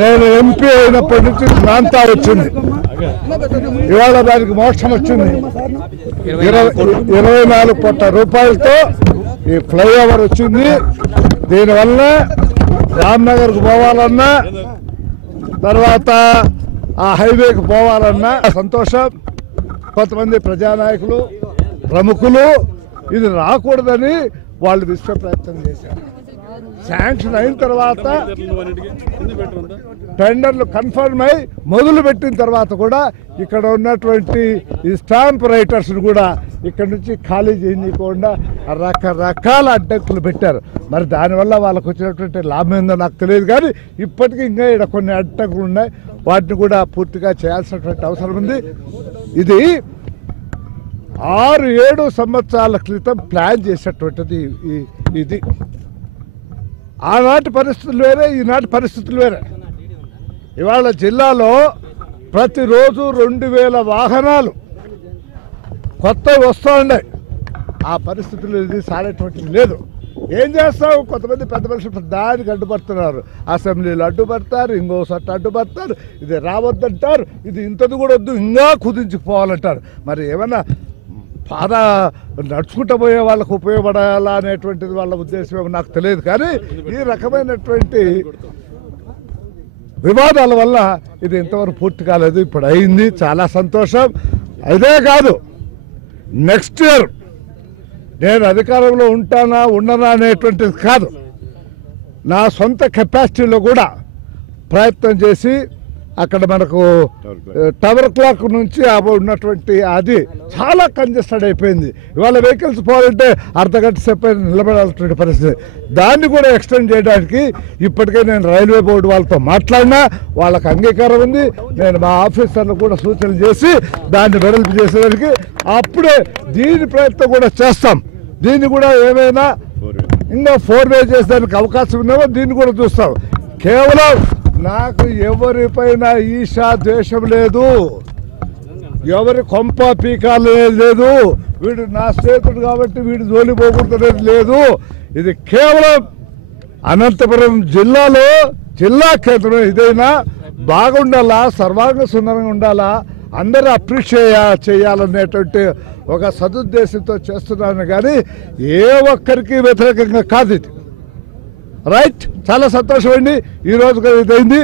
నేను ఎంపీ అయినప్పటి నుంచి ప్రాంతా వచ్చింది. ఇవాళ దానికి మోక్షం వచ్చింది. ఇరవై ఇరవై నాలుగు కోట్ల రూపాయలతో ఈ ఫ్లైఓవర్ వచ్చింది. దీనివల్ల రామ్నగర్కు పోవాలన్నా తర్వాత ఆ హైవేకి పోవాలన్నా సంతోషం. కొంతమంది ప్రజానాయకులు ప్రముఖులు ఇది రాకూడదని వాళ్ళు విశ్వ ప్రయత్నం చేశారు. శాంక్షన్ అయిన తర్వాత టెండర్లు కన్ఫర్మ్ అయి మొదలు పెట్టిన తర్వాత కూడా ఇక్కడ ఉన్నటువంటి ఈ స్టాంప్ రైటర్స్ను కూడా ఇక్కడ నుంచి ఖాళీ చేయకుండా రకరకాల అడ్డంకులు పెట్టారు. మరి దానివల్ల వాళ్ళకు వచ్చినటువంటి లాభం ఏందో నాకు తెలియదు కానీ ఇప్పటికీ ఇంకా ఇక్కడ కొన్ని అడ్డంకులు ఉన్నాయి. వాటిని కూడా పూర్తిగా చేయాల్సినటువంటి అవసరం ఉంది. ఇది ఆరు ఏడు సంవత్సరాల క్రితం ప్లాన్ చేసేటువంటిది ఇది. ఆనాటి పరిస్థితులు వేరే ఈనాటి పరిస్థితులు వేరే. ఇవాళ జిల్లాలో ప్రతిరోజు రెండు వేల వాహనాలు కొత్త వస్తూ ఉన్నాయి ఆ పరిస్థితులు ఇది సాడేటువంటిది లేదు. ఏం చేస్తావు? కొంతమంది పెద్ద మనుషులు దానికి అడ్డుపడుతున్నారు అసెంబ్లీలో అడ్డుపడతారు ఇంకో సట్ట అడ్డుపడతారు. ఇది రావద్దంటారు ఇది ఇంతది కూడా వద్దు ఇంకా కుదించుకుపోవాలంటారు మరి ఏమన్నా పాద నడుచుకుంటూ పోయే వాళ్ళకు ఉపయోగపడాలా అనేటువంటిది వాళ్ళ ఉద్దేశం నాకు తెలియదు. కానీ ఈ రకమైనటువంటి వివాదాల వల్ల ఇది ఇంతవరకు పూర్తి కాలేదు. ఇప్పుడు అయింది. చాలా సంతోషం. అదే కాదు నెక్స్ట్ ఇయర్ నేను అధికారంలో ఉంటానా ఉండనా అనేటువంటిది కాదు. నా సొంత కెపాసిటీలో కూడా ప్రయత్నం చేసి అక్కడ మనకు టవర్ క్లాక్ నుంచి ఉన్నటువంటి అది చాలా కంజెస్టెడ్ అయిపోయింది. ఇవాళ వెహికల్స్ పోవాలంటే అర్ధ గంట సేపు నిలబడాల్సినటువంటి పరిస్థితి. దాన్ని కూడా ఎక్స్టెండ్ చేయడానికి ఇప్పటికే నేను రైల్వే బోర్డు వాళ్ళతో మాట్లాడినా వాళ్ళకి అంగీకారం ఉంది. నేను మా ఆఫీసర్లు కూడా సూచనలు చేసి దాన్ని వెడల్పు చేసేదానికి అప్పుడే దీని ప్రయత్నం కూడా చేస్తాం. దీన్ని కూడా ఏమైనా ఇంకా ఫోర్ వే చేసేదానికి అవకాశం ఉన్నామో దీన్ని కూడా చూస్తాం. కేవలం నాకు ఎవరిపైన ఈశా ద్వేషం లేదు. ఎవరి కొంప పీకాలు లేదు వీడు నా స్నేహితుడు కాబట్టి వీడు జోలి లేదు. ఇది కేవలం అనంతపురం జిల్లాలో జిల్లా కేంద్రం ఇదైనా బాగుండాలా? సర్వాంగ సుందరంగా ఉండాలా? అందరూ అప్రిషియేట్ చేయాలనేటువంటి ఒక సదుద్దేశంతో చేస్తున్నాను. కానీ ఏ ఒక్కరికి వ్యతిరేకంగా కాదు ఇది. రైట్ చాలా సంతోషం అండి ఈ రోజు ఇదైంది.